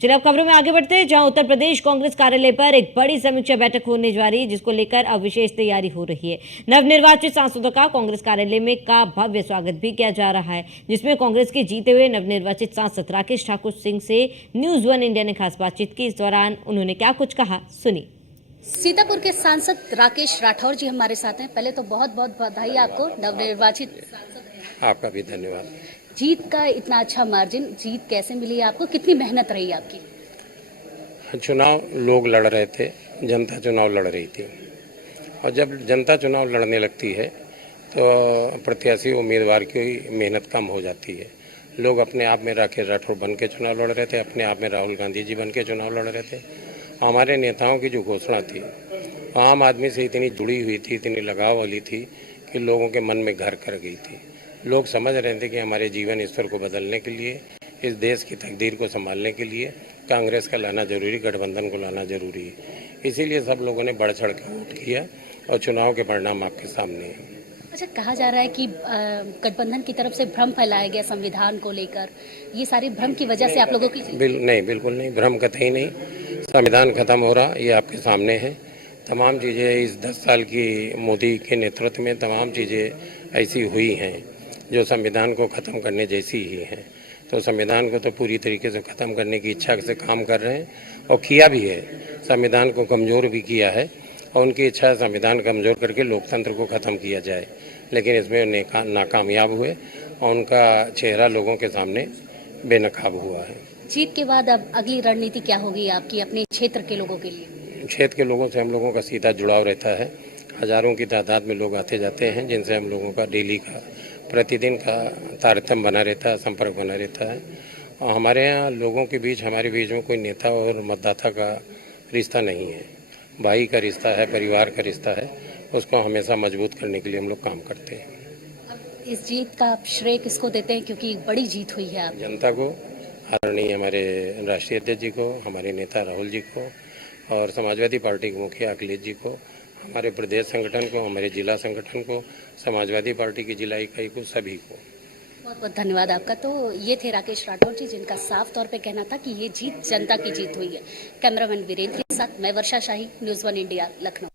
चलिए अब खबरों में आगे बढ़ते हैं, जहां उत्तर प्रदेश कांग्रेस कार्यालय पर एक बड़ी समीक्षा बैठक होने जा रही है, जिसको लेकर अब विशेष तैयारी हो रही है। नवनिर्वाचित सांसदों का कांग्रेस कार्यालय में का भव्य स्वागत भी किया जा रहा है, जिसमें कांग्रेस के जीते हुए नवनिर्वाचित सांसद राकेश ठाकुर सिंह से न्यूज 1 इंडिया ने खास बातचीत की। इस दौरान उन्होंने क्या कुछ कहा, सुनिए। सीतापुर के सांसद राकेश राठौर जी हमारे साथ हैं। पहले तो बहुत बहुत बधाई आपको, नवनिर्वाचित सांसद। आपका भी धन्यवाद। जीत का इतना अच्छा मार्जिन, जीत कैसे मिली आपको, कितनी मेहनत रही आपकी? चुनाव लोग लड़ रहे थे, जनता चुनाव लड़ रही थी, और जब जनता चुनाव लड़ने लगती है तो प्रत्याशी उम्मीदवार की मेहनत कम हो जाती है। लोग अपने आप में राकेश राठौर बन के चुनाव लड़ रहे थे, अपने आप में राहुल गांधी जी बन के चुनाव लड़ रहे थे। हमारे नेताओं की जो घोषणा थी आम आदमी से इतनी जुड़ी हुई थी, इतनी लगाव वाली थी कि लोगों के मन में घर कर गई थी। लोग समझ रहे थे कि हमारे जीवन स्तर को बदलने के लिए, इस देश की तकदीर को संभालने के लिए कांग्रेस का लाना जरूरी, गठबंधन को लाना जरूरी है। इसीलिए सब लोगों ने बढ़ चढ़ के वोट किया और चुनाव के परिणाम आपके सामने हैं। अच्छा, कहा जा रहा है कि गठबंधन की तरफ से भ्रम फैलाया गया संविधान को लेकर, ये सारी भ्रम की वजह से आप लोगों की नहीं, बिल्कुल नहीं, भ्रम कतई नहीं। संविधान खत्म हो रहा, ये आपके सामने है। तमाम चीज़ें इस 10 साल की मोदी के नेतृत्व में तमाम चीज़ें ऐसी हुई हैं जो संविधान को ख़त्म करने जैसी ही हैं। तो संविधान को तो पूरी तरीके से ख़त्म करने की इच्छा से काम कर रहे हैं और किया भी है। संविधान को कमज़ोर भी किया है और उनकी इच्छा है संविधान कमज़ोर करके लोकतंत्र को ख़त्म किया जाए, लेकिन इसमें नाकामयाब हुए और उनका चेहरा लोगों के सामने बेनकाब हुआ है। जीत के बाद अब अगली रणनीति क्या होगी आपकी अपने क्षेत्र के लोगों के लिए? क्षेत्र के लोगों से हम लोगों का सीधा जुड़ाव रहता है। हज़ारों की तादाद में लोग आते जाते हैं, जिनसे हम लोगों का डेली का, प्रतिदिन का तारतम्य बना रहता है, संपर्क बना रहता है। और हमारे यहाँ लोगों के बीच, हमारे बीच में कोई नेता और मतदाता का रिश्ता नहीं है, भाई का रिश्ता है, परिवार का रिश्ता है। उसको हमेशा मजबूत करने के लिए हम लोग काम करते हैं। इस जीत का आप श्रेय किसको देते हैं, क्योंकि बड़ी जीत हुई है? आप जनता को, आदरणीय हमारे राष्ट्रीय अध्यक्ष जी को, हमारे नेता राहुल जी को और समाजवादी पार्टी के मुखिया अखिलेश जी को, हमारे प्रदेश संगठन को, हमारे जिला संगठन को, समाजवादी पार्टी की जिला इकाई को, सभी को बहुत बहुत धन्यवाद आपका। तो ये थे राकेश राठौर जी, जिनका साफ तौर पे कहना था कि ये जीत जनता की जीत हुई है। कैमरामैन वीरेंद्र के साथ मैं वर्षा शाही, न्यूज़ 1 इंडिया, लखनऊ।